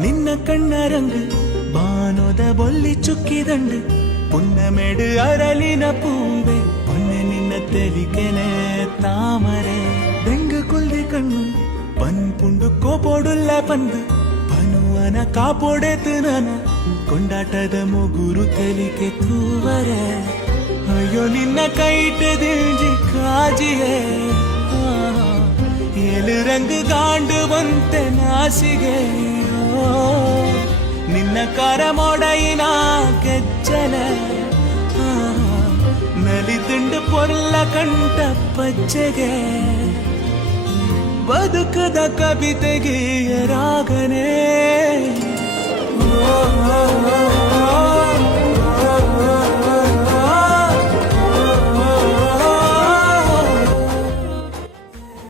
ನಿನ್ನ ಕಣ್ಣ ರಂಗು ಬಾನೋದ ಬೊಲ್ಲಿ ಚುಕ್ಕಿದಂಡು ಪುಣ್ಣಮೆಡು ಅರಳಿನ ಪೂವೆ ಪೊನ್ನೆ ನಿನ್ನ ತೆಲಿಕೆನೆ ತಾಮರೆ ಬೆಂಗ ಕೊಲ್ದೆ ಕಣ್ಣು ಪನ್ಪುಂಡು ಕೋಪೋಡುಲ್ಲ ಪಂದು ಪನುವನ ಕಾಪೋಡೆತು ನನ ಕೊಂಡಾಟದ ಮುಗುರು ತೆಲಿಕೆ ತೂವರೆ ಅಯ್ಯೋ ನಿನ್ನ ಕೈಟ್ ದಿಲ್ಜಿ ಕಾಜಿಯೇ ಏಳು ರಂಗು ಗಾಂಡು ಬಂತೆ ನಾಸಿಗೆ ನಿನ್ನ ಕರ ಮೊಡಯಿನ ಗೆಜ್ಜಲೆ ನಲಿದುಂಡು ಪೊರ್ಲ ಕಂಠ ಪಜ್ಜೆಗೆ ಬದುಕದ ಕವಿತೆಗೆ ರಾಗನೇ